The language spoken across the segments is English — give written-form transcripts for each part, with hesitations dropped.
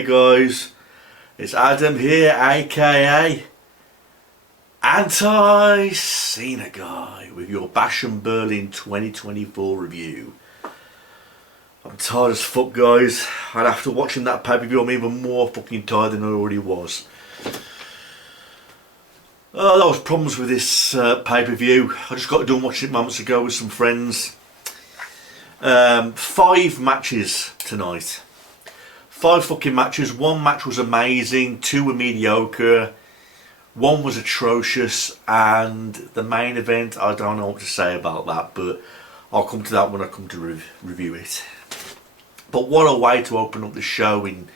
Hey guys, it's Adam here, aka Anti-Cena Guy, with your Bash and Berlin 2024 review. I'm tired as fuck, guys, and after watching that pay-per-view I'm even more fucking tired than I already was. There was problems with this pay-per-view. I just got done watching it moments ago with some friends. 5 matches tonight. 5 fucking matches. 1 match was amazing, 2 were mediocre, 1 was atrocious, and the main event, I don't know what to say about that, but I'll come to that when I come to review it. But what a way to open up the show in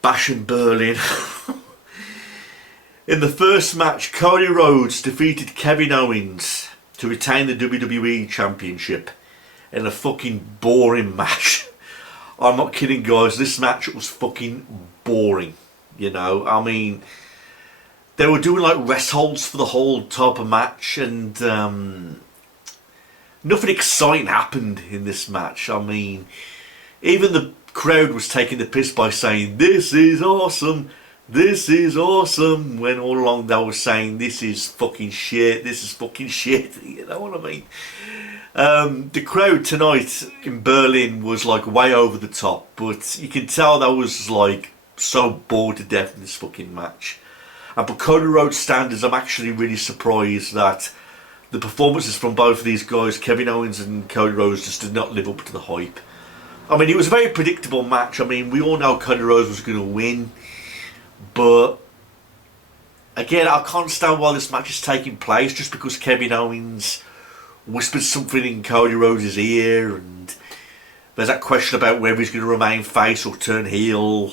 Bash and Berlin. In the first match, Cody Rhodes defeated Kevin Owens to retain the WWE Championship in a fucking boring match. I'm not kidding, guys, this match was fucking boring, you know. I mean, they were doing like rest holds for the whole type of match, and nothing exciting happened in this match. I mean, even the crowd was taking the piss by saying, "This is awesome, this is awesome," when all along they were saying, "This is fucking shit, this is fucking shit," you know what I mean? The crowd tonight in Berlin was like way over the top, but you can tell that was like so bored to death in this fucking match. And for Cody Rhodes standards, I'm actually really surprised that the performances from both of these guys, Kevin Owens and Cody Rhodes, just did not live up to the hype. I mean, it was a very predictable match. I mean, we all know Cody Rhodes was going to win, but again, I can't stand why this match is taking place just because Kevin Owens whispered something in Cody Rhodes' ear, and there's that question about whether he's going to remain face or turn heel.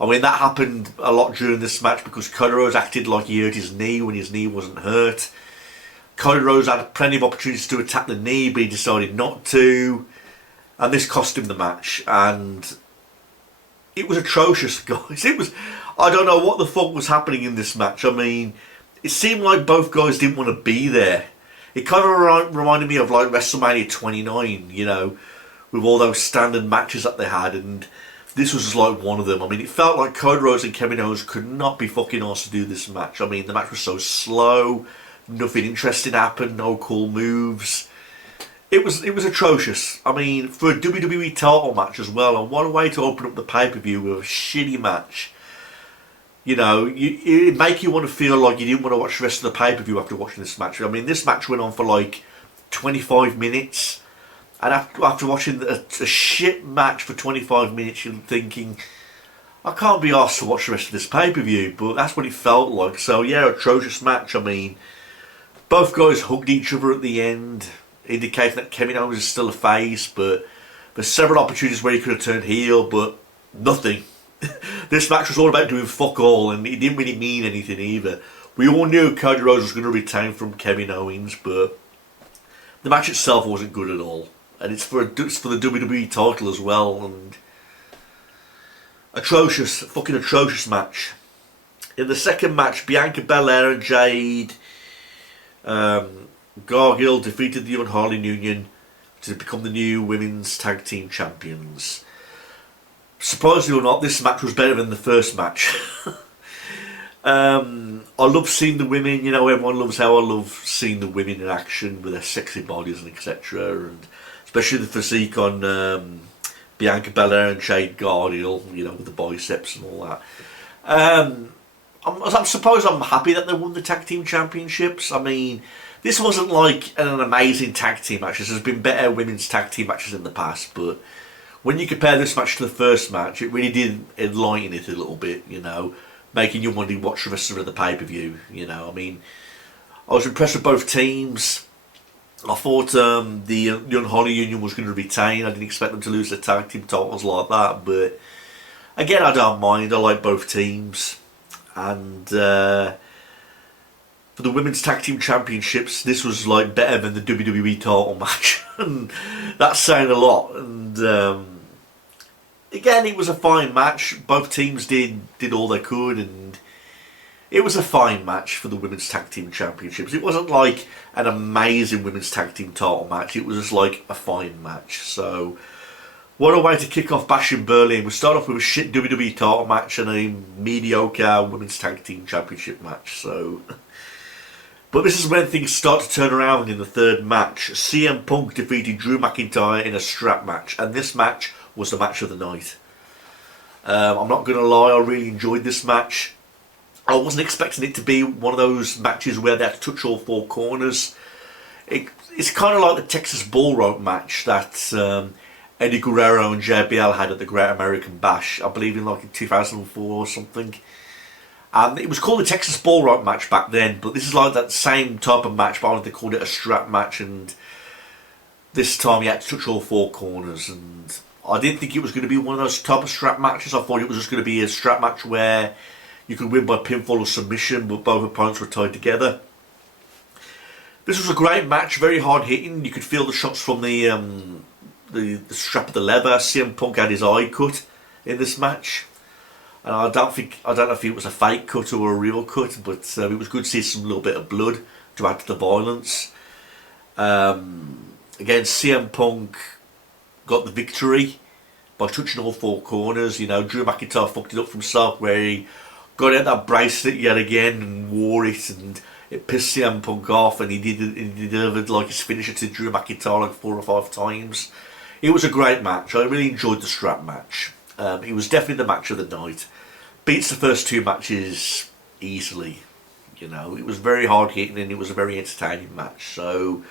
I mean, that happened a lot during this match because Cody Rhodes acted like he hurt his knee when his knee wasn't hurt. Cody Rhodes had plenty of opportunities to attack the knee, but he decided not to, and this cost him the match. And it was atrocious, guys. It was, I don't know what the fuck was happening in this match. I mean, it seemed like both guys didn't want to be there. It kind of reminded me of like WrestleMania 29, you know, with all those standard matches that they had, and this was just like one of them. I mean, it felt like Cody Rhodes and Kevin Owens could not be fucking asked to do this match. I mean, the match was so slow, nothing interesting happened, no cool moves. It was atrocious. I mean, for a WWE title match as well, and what a way to open up the pay-per-view with a shitty match. You know, it make you want to feel like you didn't want to watch the rest of the pay-per-view after watching this match. I mean, this match went on for like 25 minutes. And after watching a shit match for 25 minutes, you're thinking, I can't be asked to watch the rest of this pay-per-view. But that's what it felt like. So, yeah, atrocious match. I mean, both guys hugged each other at the end, indicating that Kevin Owens is still a face. But there's several opportunities where he could have turned heel, but nothing. This match was all about doing fuck all, and it didn't really mean anything either. We all knew Cody Rhodes was going to retain from Kevin Owens, but the match itself wasn't good at all. And it's for the WWE title as well, and atrocious, fucking atrocious match. In the second match, Bianca Belair and Jade Gargill defeated the Unholy Union to become the new women's tag team champions. Surprisingly or not, this match was better than the first match. I love seeing the women, you know, everyone loves how I love seeing the women in action with their sexy bodies and etc. And especially the physique on Bianca Belair and Jade Gargill, you know, with the biceps and all that. I suppose I'm happy that they won the tag team championships. I mean, this wasn't like an amazing tag team match. There's been better women's tag team matches in the past, but when you compare this match to the first match, it really did enlighten it a little bit, you know, making you want to watch the rest of the pay-per-view, you know. I mean, I was impressed with both teams. I thought the Unholy Union was going to retain. I didn't expect them to lose their tag team titles like that, but again, I don't mind. I like both teams. And for the women's tag team championships, this was like better than the WWE title match, and that's saying a lot. And again, it was a fine match. Both teams did all they could, and it was a fine match for the women's tag team championships. It wasn't like an amazing women's tag team title match. It was just like a fine match. So What a way to kick off Bash in Berlin. We start off with a shit WWE title match and a mediocre Women's Tag Team Championship match. So, but this is when things start to turn around in the third match. CM Punk defeated Drew McIntyre in a strap match, and this match was the match of the night. I'm not going to lie, I really enjoyed this match. I wasn't expecting it to be one of those matches where they had to touch all four corners. It's kind of like the Texas Bull Rope match that Eddie Guerrero and JBL had at the Great American Bash, I believe in 2004 or something. And it was called the Texas Bull Rope match back then, but this is like that same type of match, but I wanted to call it a strap match, and this time you had to touch all four corners. And I didn't think it was going to be one of those type of strap matches. I thought it was just going to be a strap match where you could win by pinfall or submission, but both opponents were tied together. This was a great match, very hard hitting. You could feel the shots from the strap of the leather. CM Punk had his eye cut in this match, and I don't know if it was a fake cut or a real cut, but it was good to see some little bit of blood to add to the violence. Again, CM Punk got the victory by touching all four corners. You know, Drew McIntyre fucked it up for himself, where he got out that bracelet yet again and wore it, and it pissed CM Punk off, and he delivered like his finisher to Drew McIntyre like 4 or 5 times. It was a great match. I really enjoyed the strap match. It was definitely the match of the night. Beats the first 2 matches easily. You know, it was very hard hitting and it was a very entertaining match. So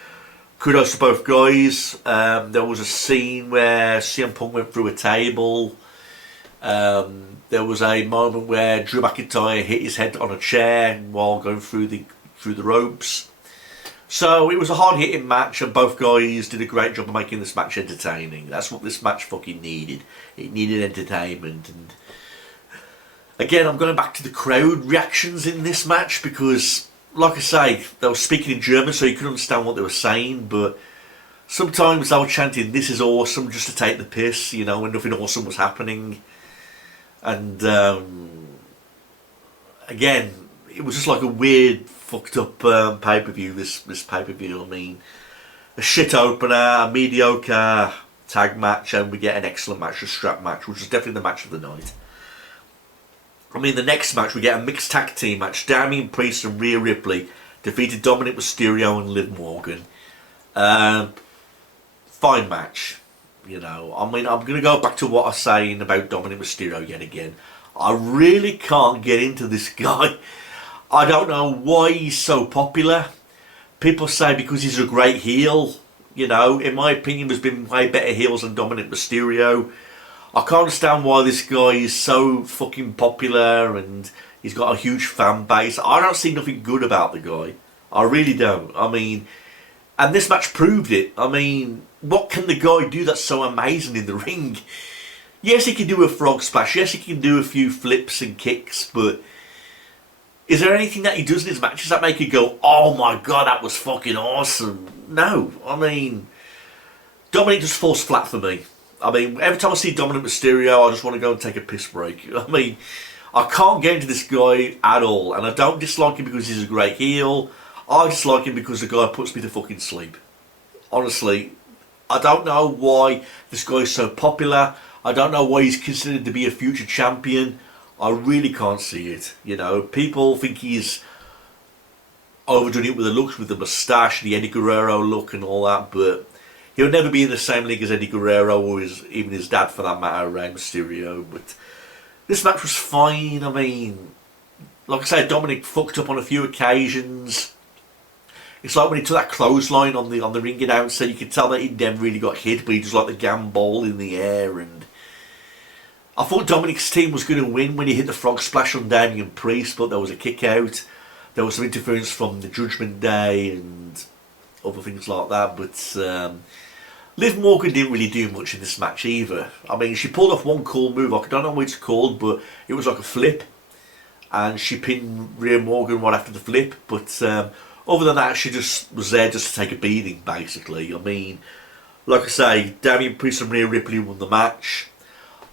kudos to both guys. There was a scene where CM Punk went through a table. There was a moment where Drew McIntyre hit his head on a chair while going through the ropes. So it was a hard hitting match, and both guys did a great job of making this match entertaining. That's what this match fucking needed. It needed entertainment. And again, I'm going back to the crowd reactions in this match, because like I say, they were speaking in German so you couldn't understand what they were saying, but sometimes they were chanting "this is awesome" just to take the piss, you know, when nothing awesome was happening. And again, it was just like a weird, fucked up pay-per-view, this pay-per-view. I mean, a shit opener, a mediocre tag match, and we get an excellent match, a strap match, which was definitely the match of the night. I mean, the next match, we get a mixed tag team match. Damian Priest and Rhea Ripley defeated Dominic Mysterio and Liv Morgan. Fine match. You know, I mean, I'm going to go back to what I was saying about Dominic Mysterio yet again. I really can't get into this guy. I don't know why he's so popular. People say because he's a great heel. You know, in my opinion, there's been way better heels than Dominic Mysterio. I can't understand why this guy is so fucking popular and he's got a huge fan base. I don't see nothing good about the guy. I really don't. I mean, and this match proved it. I mean, what can the guy do that's so amazing in the ring? Yes, he can do a frog splash. Yes, he can do a few flips and kicks, but is there anything that he does in his matches that make you go, "Oh my god, that was fucking awesome"? No. I mean, Dominic just falls flat for me. I mean, every time I see Dominic Mysterio, I just want to go and take a piss break. I mean, I can't get into this guy at all, and I don't dislike him because he's a great heel. I dislike him because the guy puts me to fucking sleep. Honestly, I don't know why this guy is so popular. I don't know why he's considered to be a future champion. I really can't see it. You know, people think he's overdone it with the looks, with the moustache, the Eddie Guerrero look and all that, but he'll never be in the same league as Eddie Guerrero or even his dad for that matter, Rey Mysterio. But this match was fine. I mean, like I said, Dominic fucked up on a few occasions. It's like when he took that clothesline on the ring announcer, you could tell that he never really got hit, but he just like the gambol in the air. And I thought Dominic's team was going to win when he hit the frog splash on Damian Priest, but there was a kick out. There was some interference from the Judgment Day and other things like that. But Liv Morgan didn't really do much in this match either. I mean, she pulled off one cool move. I don't know what it's called, but it was like a flip. And she pinned Rhea Morgan right after the flip. But other than that, she just was there just to take a beating, basically. I mean, like I say, Damian Priest and Rhea Ripley won the match.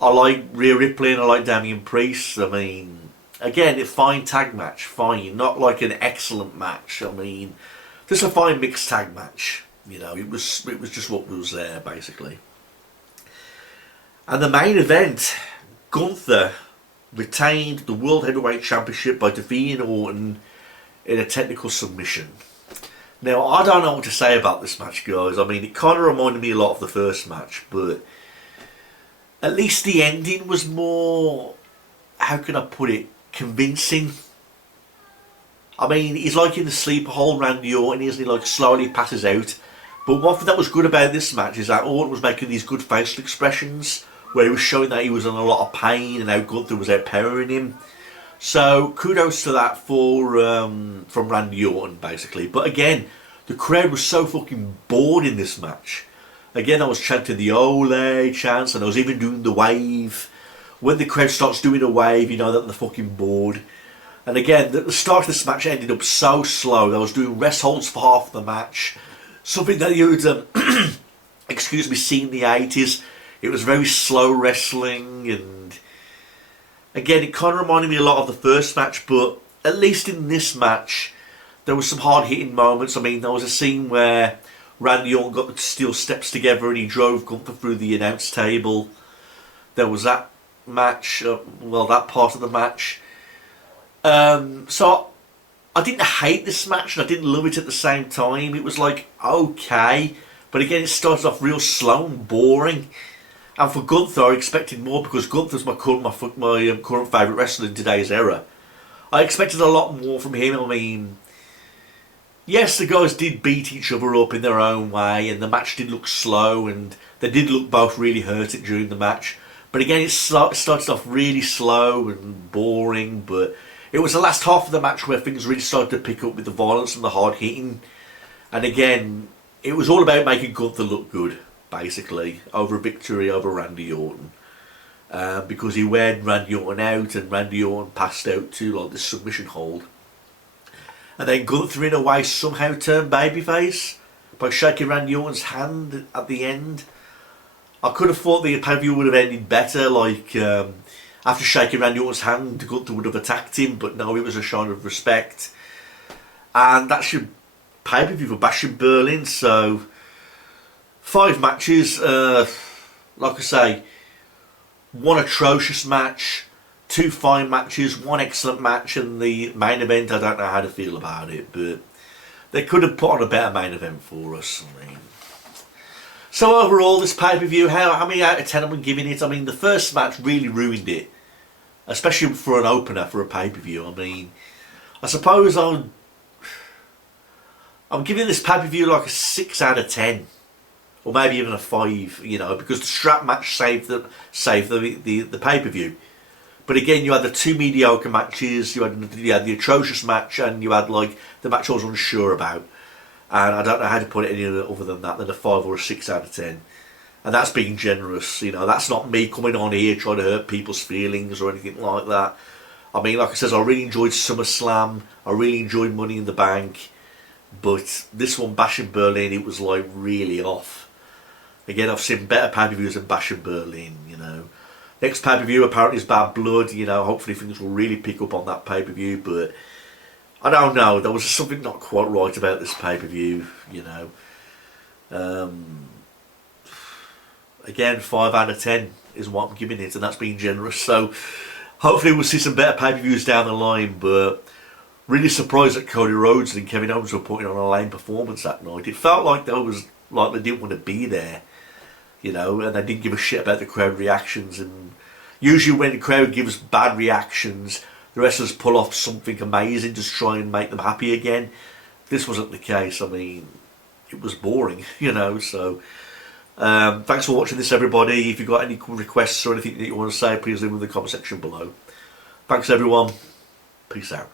I like Rhea Ripley and I like Damian Priest. I mean, again, a fine tag match, fine. Not like an excellent match. I mean, just a fine mixed tag match. You know, it was just what was there, basically. And the main event, Gunther retained the World Heavyweight Championship by defeating Orton in a technical submission. Now, I don't know what to say about this match, guys. I mean, it kind of reminded me a lot of the first match, but at least the ending was more, how can I put it, convincing. I mean, he's like in the sleeper hold, Randy Orton, isn't he? Like, slowly passes out. But one thing that was good about this match is that Orton was making these good facial expressions, where he was showing that he was in a lot of pain and how Gunther was outpowering him. So kudos to that from Randy Orton, basically. But again, the crowd was so fucking bored in this match. Again, I was chanting the Ole chants, and I was even doing the wave. When the crowd starts doing a wave, you know that they're fucking bored. And again, the start of this match ended up so slow. I was doing rest holds for half of the match. Something that you would, excuse me, see in the 80s. It was very slow wrestling, and again, it kind of reminded me a lot of the first match, but at least in this match, there was some hard-hitting moments. I mean, there was a scene where Randy Orton got the steel steps together and he drove Gunther through the announce table. There was that match, that part of the match. So, I didn't hate this match and I didn't love it at the same time. It was like, okay, but again, it started off real slow and boring. And for Gunther, I expected more because Gunther's my current favourite wrestler in today's era. I expected a lot more from him. I mean, yes, the guys did beat each other up in their own way, and the match did look slow, and they did look both really hurt it during the match. But again, it started off really slow and boring, but it was the last half of the match where things really started to pick up with the violence and the hard hitting. And again, it was all about making Gunther look good, basically, over a victory over Randy Orton. Because he weared Randy Orton out, and Randy Orton passed out to like this submission hold. And then Gunther in a way somehow turned babyface by shaking Randy Orton's hand at the end. I could have thought the pay-per-view would have ended better, like after shaking Randy Orton's hand, Gunther would have attacked him, but no, it was a sign of respect. And that's your pay-per-view for Bash in Berlin, so 5 matches, like I say, 1 atrocious match, 2 fine matches, 1 excellent match, and the main event, I don't know how to feel about it, but they could have put on a better main event for us. I mean, so overall, this pay-per-view, how many out of 10 am I giving it? I mean, the first match really ruined it, especially for an opener for a pay-per-view. I mean, I suppose I'm giving this pay-per-view like a 6 out of 10. Or maybe even a 5, you know, because the strap match saved the pay-per-view. But again, you had the 2 mediocre matches, you had the atrocious match, and you had like the match I was unsure about. And I don't know how to put it any other than that, than a 5 or a 6 out of 10. And that's being generous, you know, that's not me coming on here trying to hurt people's feelings or anything like that. I mean, like I said, I really enjoyed SummerSlam, I really enjoyed Money in the Bank, but this one, Bash in Berlin, it was like really off. Again, I've seen better pay-per-views than Bash in Berlin, you know. Next pay-per-view apparently is Bad Blood, you know, hopefully things will really pick up on that pay-per-view, but I don't know, there was something not quite right about this pay-per-view, you know. Again, 5 out of 10 is what I'm giving it, and that's being generous, so hopefully we'll see some better pay-per-views down the line, but really surprised that Cody Rhodes and Kevin Owens were putting on a lame performance that night. It felt like they didn't want to be there, you know, and they didn't give a shit about the crowd reactions. And usually when the crowd gives bad reactions, the wrestlers pull off something amazing to try and make them happy again. This wasn't the case. I mean, it was boring, you know. So thanks for watching this, everybody. If you've got any requests or anything that you want to say, please leave them in the comment section below. Thanks, everyone. Peace out.